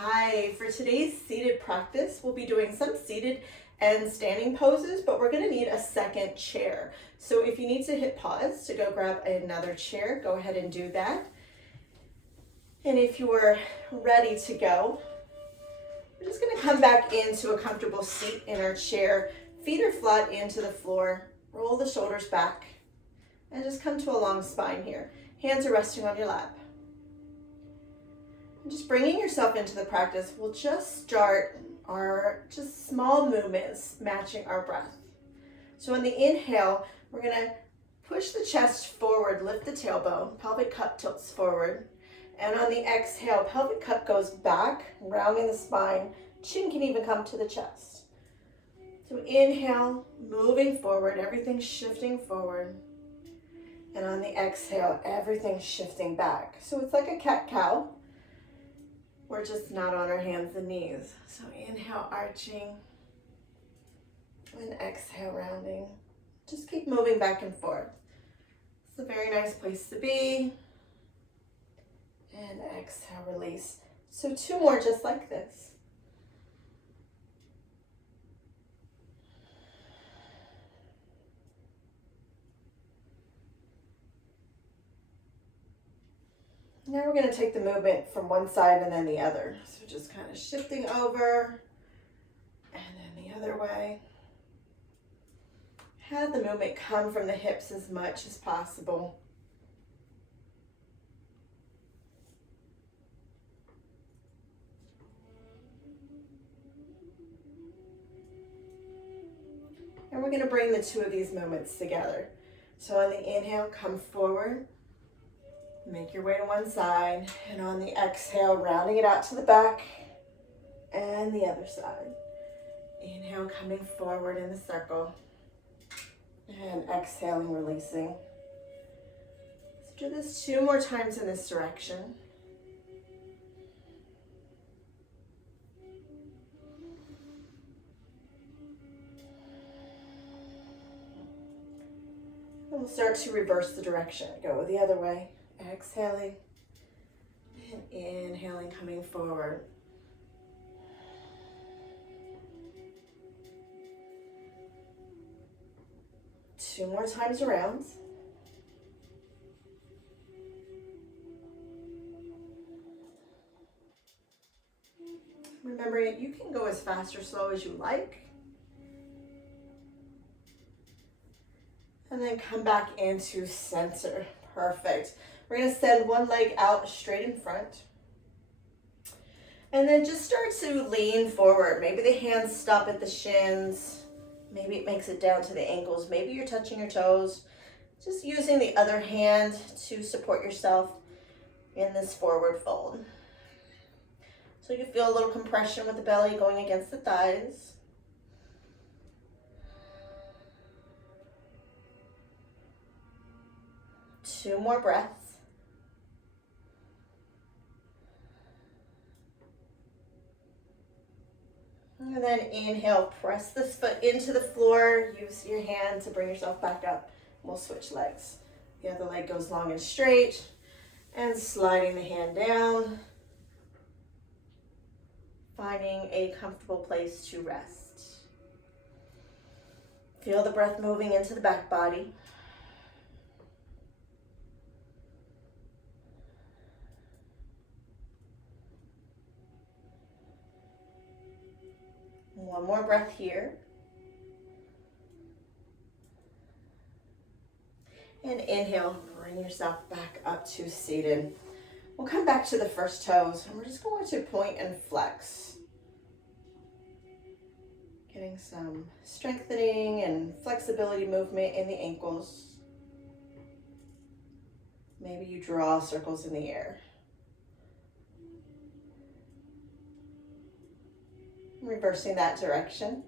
Hi, for today's seated practice, we'll be doing some seated and standing poses, but we're gonna need a second chair. So if you need to hit pause to go grab another chair, go ahead and do that. And if you are ready to go, we're just gonna come back into a comfortable seat in our chair. Feet are flat into the floor, roll the shoulders back, and just come to a long spine here. Hands are resting on your lap. Just bringing yourself into the practice, we'll just start our just small movements matching our breath. So on the inhale, we're gonna push the chest forward, lift the tailbone, pelvic cup tilts forward. And on the exhale, pelvic cup goes back, rounding the spine. Chin can even come to the chest. So inhale, moving forward, everything's shifting forward. And on the exhale, everything's shifting back. So it's like a cat-cow. We're just not on our hands and knees. So inhale, arching, and exhale, rounding. Just keep moving back and forth. It's a very nice place to be. And exhale, release. So 2 more just like this. Now we're going to take the movement from one side and then the other. So just kind of shifting over and then the other way. Have the movement come from the hips as much as possible. And we're going to bring the 2 of these movements together. So on the inhale, come forward. Make your way to one side, and on the exhale, rounding it out to the back and the other side. Inhale, coming forward in a circle, and exhaling, releasing. Let's do this 2 more times in this direction. And we'll start to reverse the direction. Go the other way. Exhaling and inhaling, coming forward. Two more times around. Remember, you can go as fast or slow as you like. And then come back into center. Perfect. We're going to send one leg out straight in front. And then just start to lean forward. Maybe the hands stop at the shins. Maybe it makes it down to the ankles. Maybe you're touching your toes. Just using the other hand to support yourself in this forward fold. So you feel a little compression with the belly going against the thighs. Two more breaths. And then inhale, press this foot into the floor. Use your hand to bring yourself back up. We'll switch legs. The other leg goes long and straight. And sliding the hand down. Finding a comfortable place to rest. Feel the breath moving into the back body. One more breath here. And inhale, bring yourself back up to seated. We'll come back to the first toes, and we're just going to point and flex. Getting some strengthening and flexibility movement in the ankles. Maybe you draw circles in the air. Reversing that direction.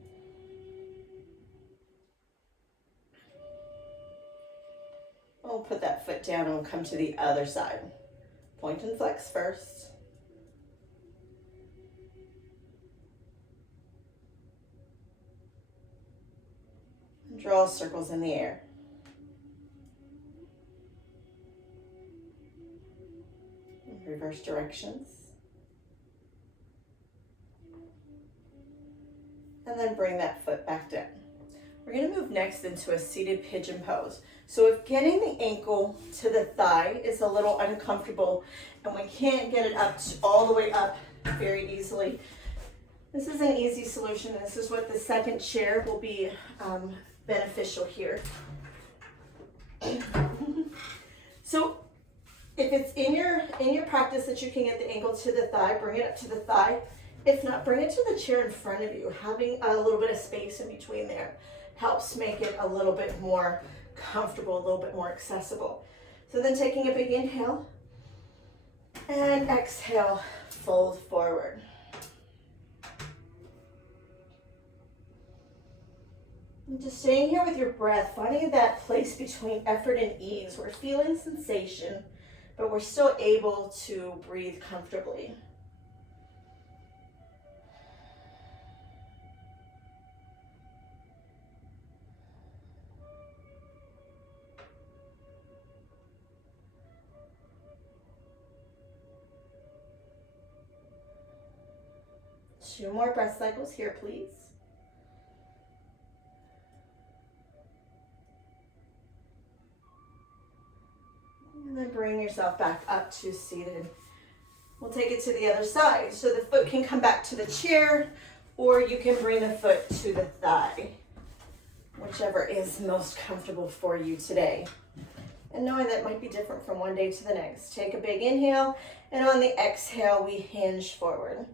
We'll put that foot down and we'll come to the other side. Point and flex first. And draw circles in the air. Reverse directions. and then bring that foot back down. We're going to move next into a seated pigeon pose. So if getting the ankle to the thigh is a little uncomfortable and we can't get it up all the way up very easily, this is an easy solution. This is what the second chair will be beneficial here. So if it's in your practice that you can get the ankle to the thigh, bring it up to the thigh. If not, bring it to the chair in front of you. Having a little bit of space in between there helps make it a little bit more comfortable, a little bit more accessible. So then taking a big inhale and exhale, fold forward. And just staying here with your breath, finding that place between effort and ease. We're feeling sensation, but we're still able to breathe comfortably. Two more breath cycles here, please. And then bring yourself back up to seated. We'll take it to the other side. So the foot can come back to the chair, or you can bring the foot to the thigh, whichever is most comfortable for you today. And knowing that might be different from one day to the next. Take a big inhale, and on the exhale, we hinge forward.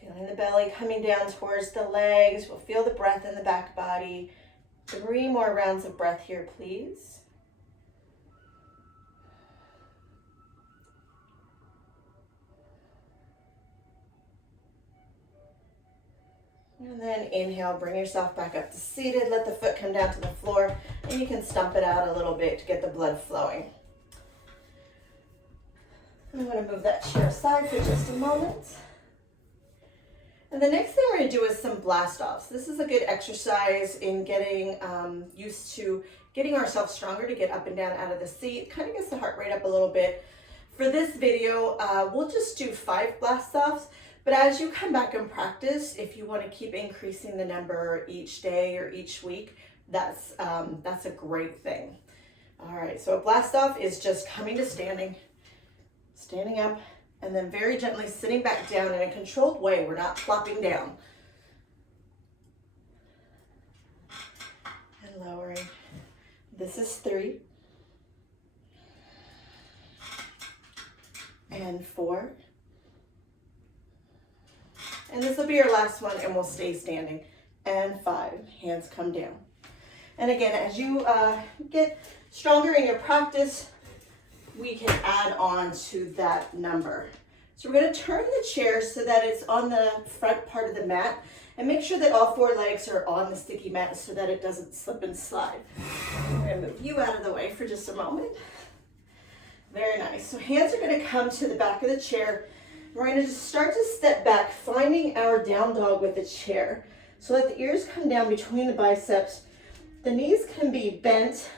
Feeling the belly coming down towards the legs. We'll feel the breath in the back body. 3 more rounds of breath here, please. And then inhale, bring yourself back up to seated. Let the foot come down to the floor, and you can stump it out a little bit to get the blood flowing. I'm going to move that chair aside for just a moment. And the next thing we're going to do is some blast offs. This is a good exercise in getting used to getting ourselves stronger to get up and down out of the seat. Kind of gets the heart rate up a little bit. For this video, we'll just do 5 blast offs. But as you come back and practice, if you want to keep increasing the number each day or each week, that's a great thing. All right, so a blast off is just coming to standing up, and then very gently sitting back down in a controlled way. We're not plopping down. And lowering. This is 3. And 4. And this will be your last one, and we'll stay standing. And 5, hands come down. And again, as you get stronger in your practice, we can add on to that number. So we're going to turn the chair so that it's on the front part of the mat, and make sure that all 4 legs are on the sticky mat so that it doesn't slip and slide. I'm going to move you out of the way for just a moment. Very nice. So hands are going to come to the back of the chair. We're going to just start to step back, finding our down dog with the chair. So let the ears come down between the biceps. The knees can be bent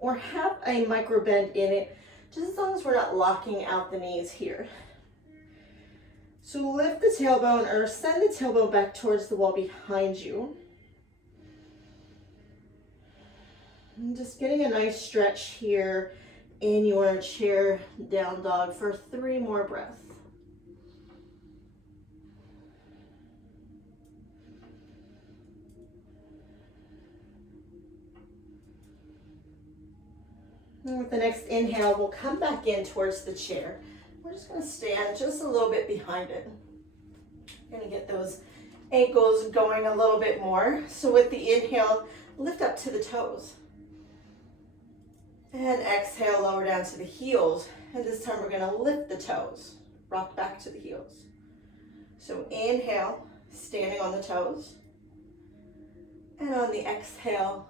or have a micro bend in it, just as long as we're not locking out the knees here. So lift the tailbone or send the tailbone back towards the wall behind you. And just getting a nice stretch here in your chair down dog for 3 more breaths. And with the next inhale, we'll come back in towards the chair. We're just going to stand just a little bit behind it. We're going to get those ankles going a little bit more. So with the inhale, lift up to the toes. And exhale, lower down to the heels. And this time we're going to lift the toes, rock back to the heels. So inhale, standing on the toes. And on the exhale,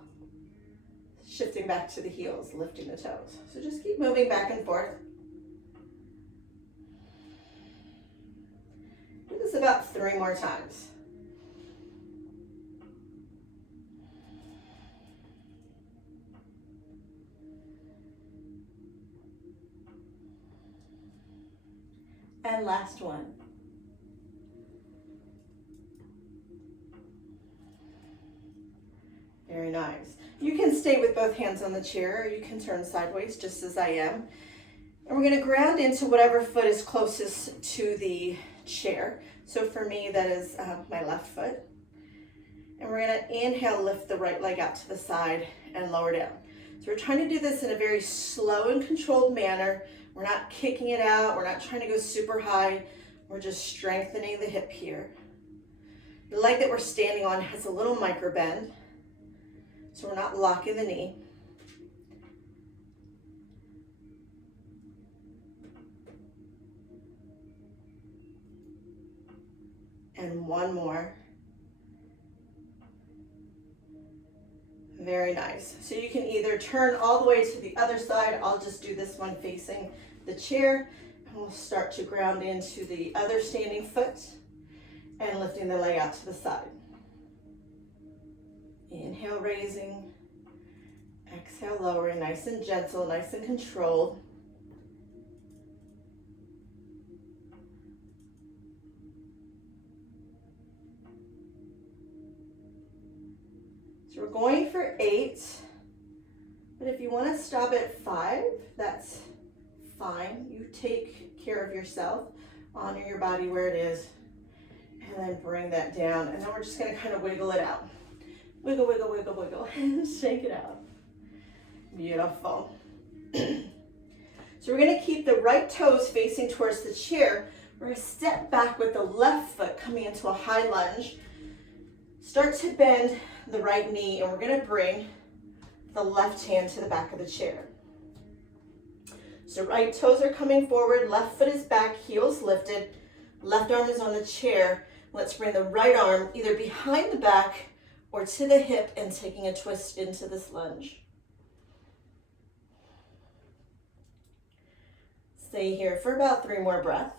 shifting back to the heels, lifting the toes. So just keep moving back and forth. Do this about 3 more times. And last one. Very nice. You can stay with both hands on the chair, or you can turn sideways just as I am. And we're going to ground into whatever foot is closest to the chair. So for me, that is my left foot. And we're going to inhale, lift the right leg out to the side and lower down. So we're trying to do this in a very slow and controlled manner. We're not kicking it out. We're not trying to go super high. We're just strengthening the hip here. The leg that we're standing on has a little micro bend, so we're not locking the knee. And one more. Very nice. So you can either turn all the way to the other side. I'll just do this one facing the chair, and we'll start to ground into the other standing foot and lifting the leg out to the side. Inhale, raising. Exhale, lowering, nice and gentle, nice and controlled. So we're going for 8, but if you want to stop at 5, that's fine. You take care of yourself, honor your body where it is, and then bring that down. And then we're just going to kind of wiggle it out. Wiggle, wiggle, wiggle, wiggle, and shake it out. Beautiful. So we're going to keep the right toes facing towards the chair. We're going to step back with the left foot coming into a high lunge. Start to bend the right knee, and we're going to bring the left hand to the back of the chair. So right toes are coming forward, left foot is back, heels lifted, left arm is on the chair. Let's bring the right arm either behind the back or to the hip and taking a twist into this lunge. Stay here for about 3 more breaths.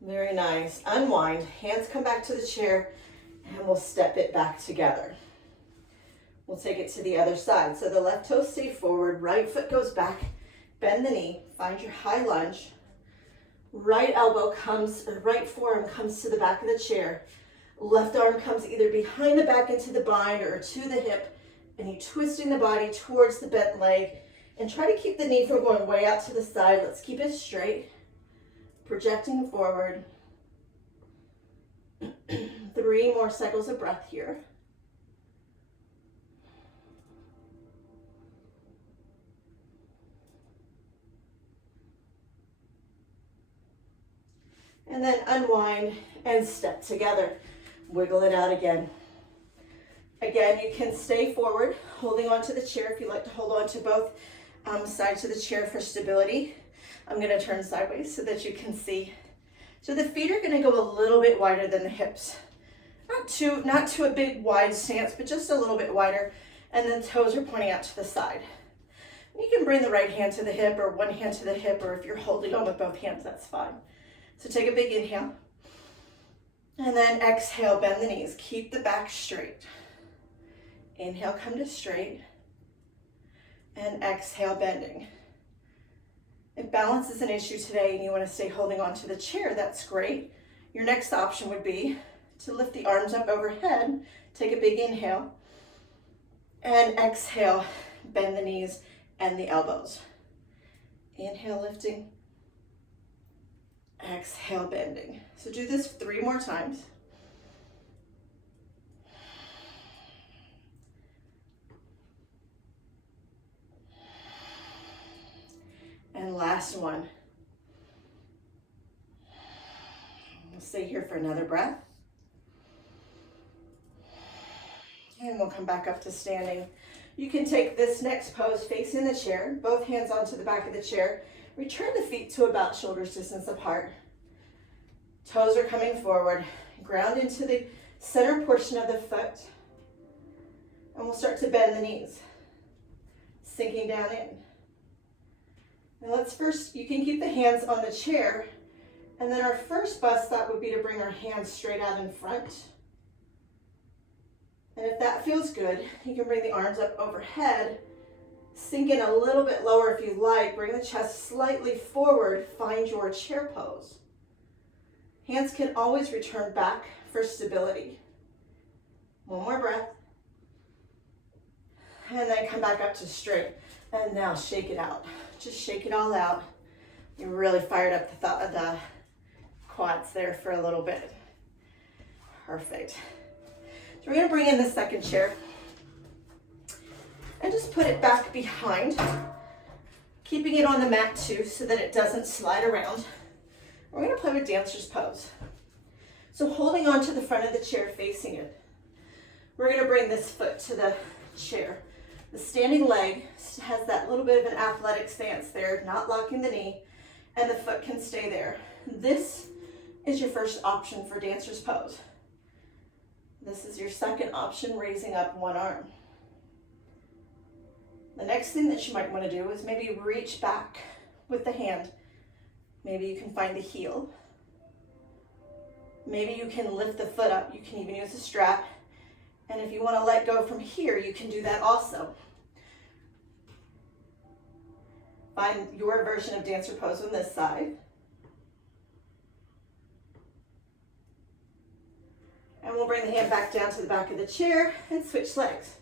Very nice. Unwind, hands come back to the chair, and we'll step it back together. We'll take it to the other side. So the left toe stay forward, right foot goes back, bend the knee, find your high lunge. Right elbow comes, or right forearm comes to the back of the chair. Left arm comes either behind the back into the bind or to the hip, and you're twisting the body towards the bent leg. And try to keep the knee from going way out to the side. Let's keep it straight. Projecting forward. 3 more cycles of breath here. And then unwind and step together. Wiggle it out again. Again, you can stay forward, holding onto the chair if you like to hold on to both sides of the chair for stability. I'm going to turn sideways so that you can see. So the feet are going to go a little bit wider than the hips. Not to a big wide stance, but just a little bit wider. And then toes are pointing out to the side. You can bring the right hand to the hip or one hand to the hip, or if you're holding on with both hands, that's fine. So take a big inhale. And then exhale, bend the knees. Keep the back straight. Inhale, come to straight. And exhale, bending. If balance is an issue today and you want to stay holding on to the chair, that's great. Your next option would be to lift the arms up overhead, take a big inhale, and exhale, bend the knees and the elbows. Inhale, lifting. Exhale, bending. So do this 3 more times. And last one. We'll stay here for another breath. And we'll come back up to standing. You can take this next pose facing the chair, both hands onto the back of the chair. Return the feet to about shoulders distance apart. Toes are coming forward. Ground into the center portion of the foot. And we'll start to bend the knees, sinking down in. And let's first, you can keep the hands on the chair, and then our first best thought would be to bring our hands straight out in front. And if that feels good, you can bring the arms up overhead, sink in a little bit lower if you like, bring the chest slightly forward, find your chair pose. Hands can always return back for stability. One more breath. And then come back up to straight. And now shake it out. Just shake it all out. You really fired up the quads there for a little bit. Perfect. So we're going to bring in the second chair and just put it back behind, keeping it on the mat too so that it doesn't slide around. We're going to play with dancer's pose. So holding on to the front of the chair, facing it, we're going to bring this foot to the chair. The standing leg has that little bit of an athletic stance there, not locking the knee, and the foot can stay there. This is your first option for dancer's pose. This is your second option, raising up one arm. The next thing that you might want to do is maybe reach back with the hand. Maybe you can find the heel. Maybe you can lift the foot up. You can even use a strap. And if you want to let go from here, you can do that also. Find your version of dancer pose on this side. And we'll bring the hand back down to the back of the chair and switch legs.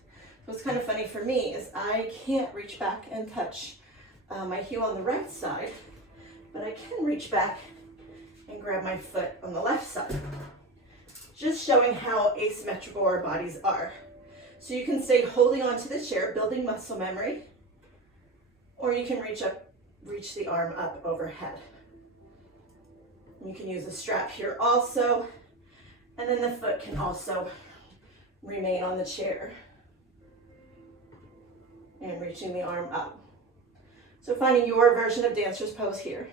What's kind of funny for me is I can't reach back and touch my heel on the right side, but I can reach back and grab my foot on the left side. Just showing how asymmetrical our bodies are. So you can stay holding onto the chair, building muscle memory, or you can reach the arm up overhead. You can use a strap here also, and then the foot can also remain on the chair and reaching the arm up. So finding your version of dancer's pose here.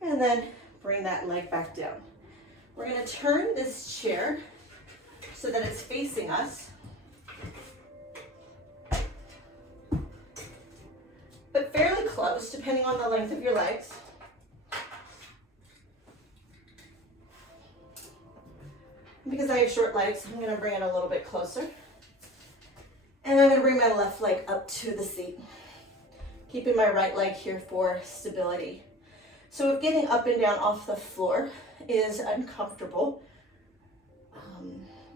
And then bring that leg back down. We're going to turn this chair so that it's facing us, but fairly close depending on the length of your legs. Because I have short legs, I'm going to bring it a little bit closer. And I'm going to bring my left leg up to the seat, keeping my right leg here for stability. So if getting up and down off the floor is uncomfortable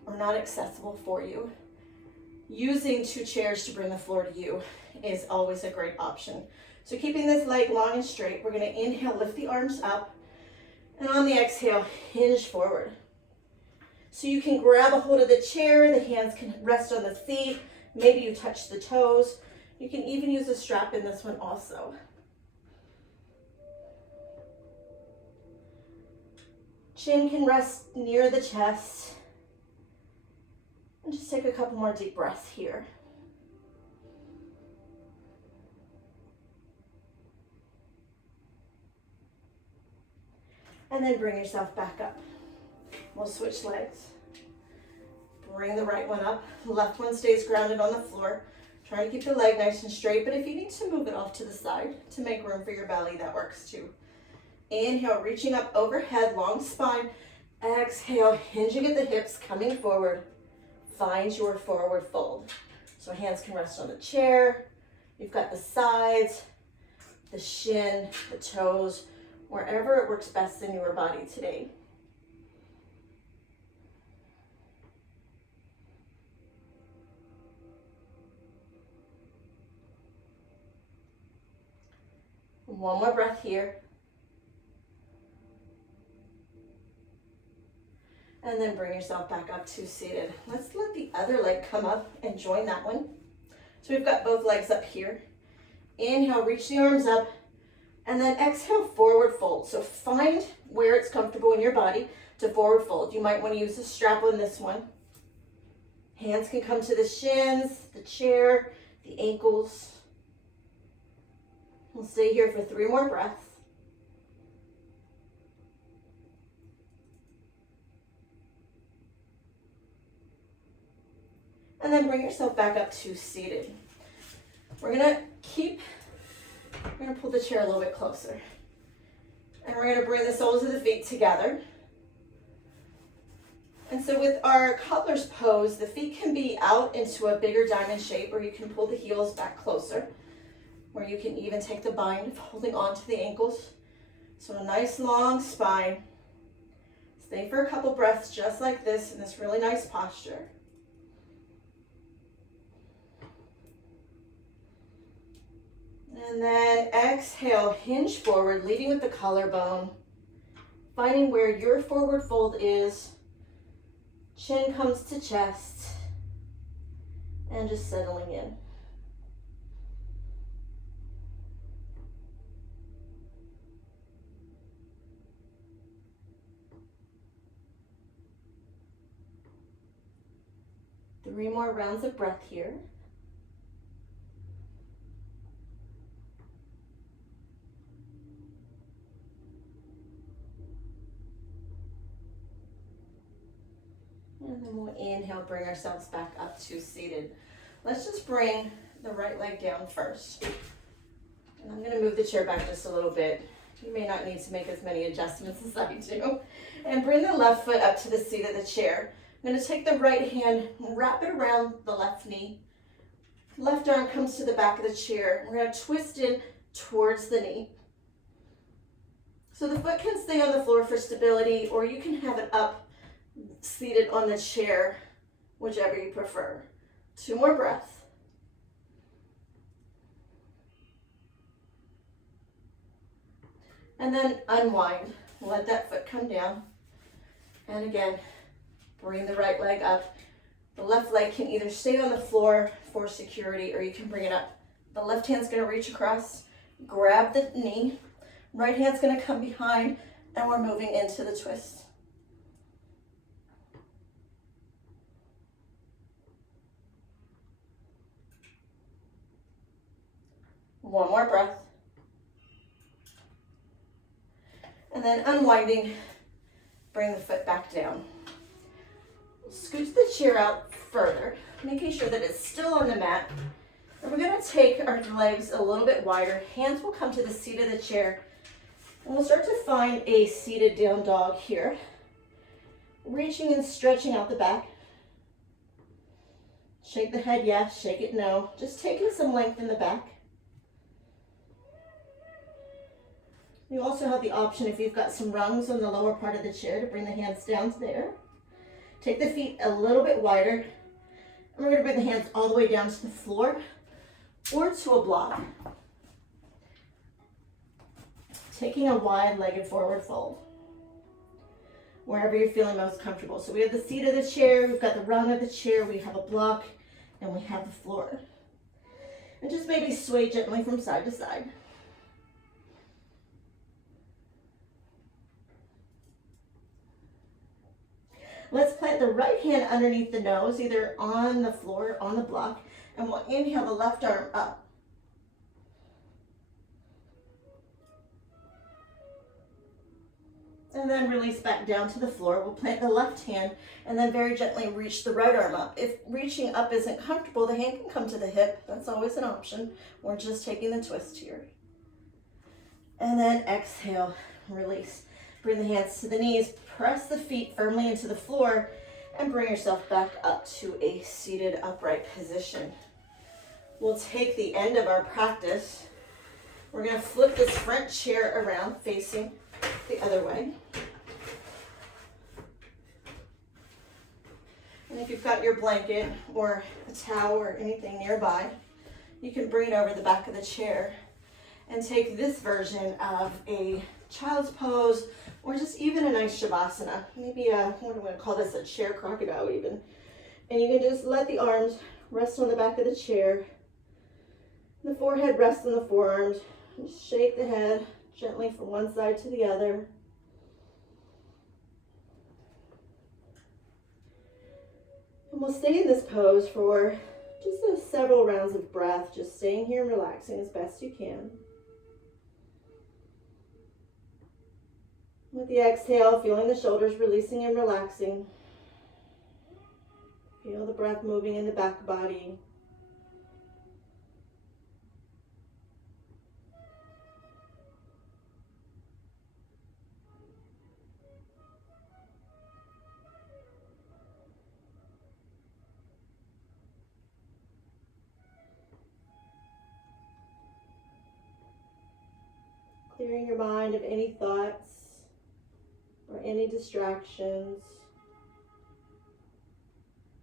or not accessible for you, using two chairs to bring the floor to you is always a great option. So keeping this leg long and straight, we're going to inhale, lift the arms up, and on the exhale, hinge forward. So you can grab a hold of the chair, the hands can rest on the seat, maybe you touch the toes. You can even use a strap in this one also. Chin can rest near the chest. And just take a couple more deep breaths here. And then bring yourself back up. We'll switch legs. Bring the right one up. The left one stays grounded on the floor. Try to keep the leg nice and straight, but if you need to move it off to the side to make room for your belly, that works too. Inhale, reaching up overhead, long spine. Exhale, hinging at the hips, coming forward. Find your forward fold. So hands can rest on the chair. You've got the sides, the shin, the toes, wherever it works best in your body today. One more breath here. And then bring yourself back up to seated. Let's let the other leg come up and join that one. So we've got both legs up here. Inhale, reach the arms up, and then exhale, forward fold. So find where it's comfortable in your body to forward fold. You might want to use a strap on this one. Hands can come to the shins, the chair, the ankles. We'll stay here for 3 more breaths. And then bring yourself back up to seated. We're gonna pull the chair a little bit closer. And we're gonna bring the soles of the feet together. And so with our cobbler's pose, the feet can be out into a bigger diamond shape, or you can pull the heels back closer, or you can even take the bind of holding on to the ankles. So a nice long spine. Stay for a couple breaths just like this in this really nice posture. And then exhale, hinge forward, leading with the collarbone. Finding where your forward fold is. Chin comes to chest. And just settling in. Three more rounds of breath here. And then we'll inhale, bring ourselves back up to seated. Let's just bring the right leg down first. And I'm going to move the chair back just a little bit. You may not need to make as many adjustments as I do. And bring the left foot up to the seat of the chair. I'm going to take the right hand, wrap it around the left knee. Left arm comes to the back of the chair. We're going to twist in towards the knee. So the foot can stay on the floor for stability, or you can have it up, seated on the chair, whichever you prefer. 2 more breaths. And then unwind. Let that foot come down. And again, bring the right leg up. The left leg can either stay on the floor for security, or you can bring it up. The left hand's going to reach across, grab the knee. Right hand's going to come behind, and we're moving into the twist. One more breath. And then unwinding, bring the foot back down. Scoot the chair out further, making sure that it's still on the mat. And we're going to take our legs a little bit wider. Hands will come to the seat of the chair. And we'll start to find a seated down dog here. Reaching and stretching out the back. Shake the head yes, shake it no. Just taking some length in the back. You also have the option, if you've got some rungs on the lower part of the chair, to bring the hands down to there. Take the feet a little bit wider, and we're going to bring the hands all the way down to the floor or to a block. Taking a wide-legged forward fold, wherever you're feeling most comfortable. So we have the seat of the chair, we've got the rung of the chair, we have a block, and we have the floor. And just maybe sway gently from side to side. Let's plant the right hand underneath the nose, either on the floor or on the block, and we'll inhale the left arm up. And then release back down to the floor. We'll plant the left hand and then very gently reach the right arm up. If reaching up isn't comfortable, the hand can come to the hip. That's always an option. We're just taking the twist here. And then exhale, release. Bring the hands to the knees, press the feet firmly into the floor, and bring yourself back up to a seated upright position. We'll take the end of our practice. We're going to flip this front chair around, facing the other way. And if you've got your blanket or a towel or anything nearby, you can bring it over the back of the chair and take this version of a child's pose, or just even a nice shavasana. Maybe what am I going to call this, a chair crocodile even. And you can just let the arms rest on the back of the chair. The forehead rests on the forearms. Just shake the head gently from one side to the other. And we'll stay in this pose for just several rounds of breath, just staying here and relaxing as best you can. With the exhale, feeling the shoulders releasing and relaxing. Feel the breath moving in the back body. Clearing your mind of any thoughts or any distractions.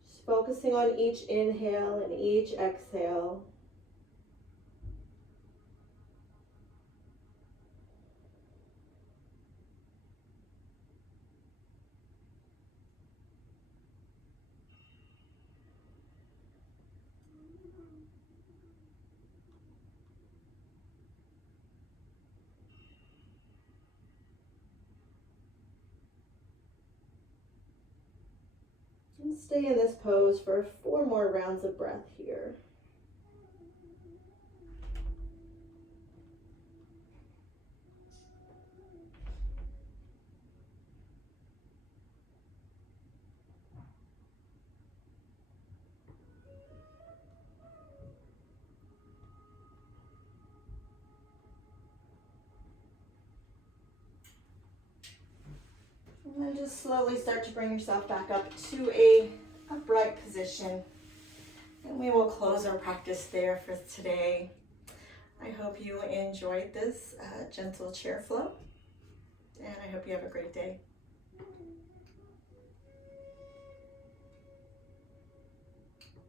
Just focusing on each inhale and each exhale. And stay in this pose for 4 more rounds of breath here. And then just slowly start to bring yourself back up to a upright position. And we will close our practice there for today. I hope you enjoyed this gentle chair flow, and I hope you have a great day.